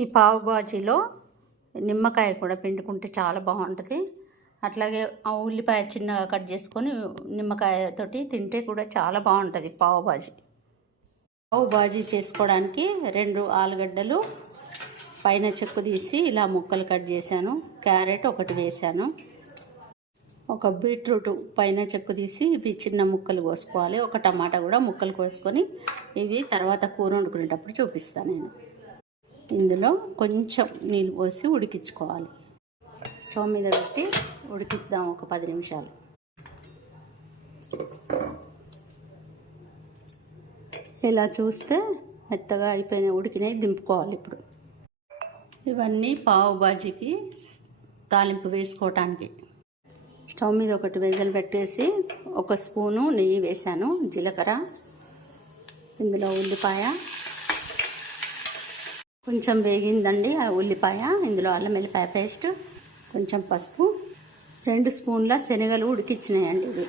ఈ పావు బాజీలో నిమ్మకాయ కూడా పిండుకుంటే చాలా బాగుంటుంది. అట్లాగే ఆ ఉల్లిపాయ చిన్నగా కట్ చేసుకొని నిమ్మకాయతోటి తింటే కూడా చాలా బాగుంటుంది పావు బాజీ. పావు బాజీ చేసుకోవడానికి 2 ఆలుగడ్డలు పైన చెక్కు తీసి ఇలా ముక్కలు కట్ చేశాను. క్యారెట్ ఒకటి వేశాను. ఒక బీట్రూట్ పైన చెక్కు తీసి ఇవి చిన్న ముక్కలు కోసుకోవాలి. ఒక టమాటా కూడా ముక్కలు కోసుకొని ఇవి తర్వాత కూర వండుకునేటప్పుడు చూపిస్తాను నేను. ఇందులో కొంచెం నీళ్ళు పోసి ఉడికించుకోవాలి. స్టవ్ మీద పెట్టి ఉడికిద్దాం ఒక 10 నిమిషాలు. ఇలా చూస్తే మెత్తగా అయిపోయినాయి, ఉడికినాయి, దింపుకోవాలి. ఇప్పుడు ఇవన్నీ పావు బాజీకి తాలింపు వేసుకోవటానికి స్టవ్ మీద ఒకటి వెజల్ పెట్టేసి 1 స్పూను నెయ్యి వేశాను. జీలకర్ర, ఇందులో ఉల్లిపాయ కొంచెం వేగిందండి ఆ ఉల్లిపాయ. ఇందులో అల్లం వెల్లిపాయ పేస్ట్, కొంచెం పసుపు, 2 స్పూన్ల శనగలు ఉడికించినాయండి ఇవి.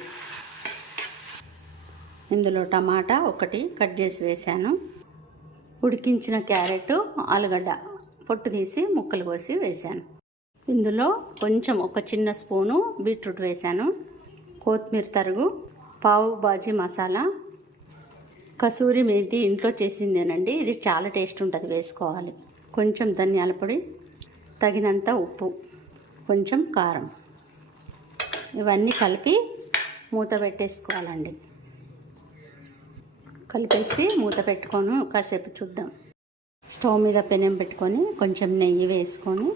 ఇందులో టమాటా ఒకటి కట్ చేసి వేశాను. ఉడికించిన క్యారెట్, ఆలుగడ్డ పొట్టు తీసి ముక్కలు కోసి వేశాను. ఇందులో కొంచెం ఒక చిన్న స్పూను బీట్రూట్ వేశాను. కొత్తిమీర తరుగు, పావు బాజీ మసాలా, కసూరి మేతి ఇంట్లో చేసిందేనండి, ఇది చాలా టేస్ట్ ఉంటుంది, వేసుకోవాలి. కొంచెం ధనియాల పొడి, తగినంత ఉప్పు, కొంచెం కారం, ఇవన్నీ కలిపి మూత పెట్టేసుకోవాలండి. కలిపేసి మూత పెట్టుకొని కాసేపు చూద్దాం. స్టవ్ మీద పెనం పెట్టుకొని కొంచెం నెయ్యి వేసుకొని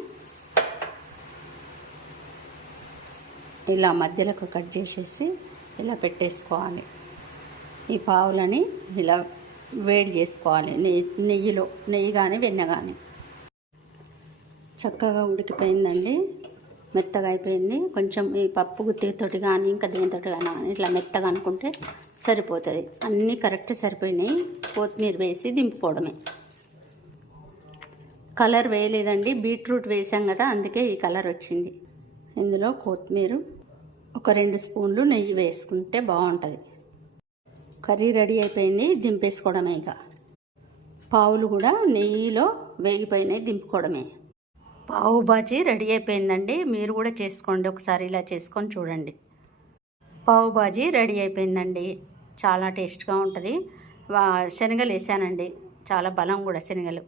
ఇలా మధ్యలోకి కట్ చేసేసి ఇలా పెట్టేసుకోవాలి. ఈ పావులని ఇలా వేడి చేసుకోవాలి నెయ్యిలో, నెయ్యి కానీ వెన్న కానీ. చక్కగా ఉడికిపోయిందండి, మెత్తగా అయిపోయింది. కొంచెం ఈ పప్పు గుత్తితోటి కానీ ఇంకా దేనితోటి కానీ ఇట్లా మెత్తగా అనుకుంటే సరిపోతుంది. అన్నీ కరెక్ట్ సరిపోయినాయి. కొత్తిమీర వేసి దింపుకోవడమే. కలర్ వేయలేదండి, బీట్రూట్ వేసాం కదా, అందుకే ఈ కలర్ వచ్చింది. ఇందులో కొత్తిమీర, ఒక 2 స్పూన్లు నెయ్యి వేసుకుంటే బాగుంటుంది. కర్రీ రెడీ అయిపోయింది, దింపేసుకోవడమే. ఇక పావులు కూడా నెయ్యిలో వేగిపోయినాయి, దింపుకోవడమే. పావు బాజీ రెడీ అయిపోయిందండి. మీరు కూడా చేసుకోండి, ఒకసారి ఇలా చేసుకొని చూడండి. పావు బాజీ రెడీ అయిపోయిందండి, చాలా టేస్ట్గా ఉంటుంది. శనగలు వేసానండి, చాలా బలం కూడా శనగలు.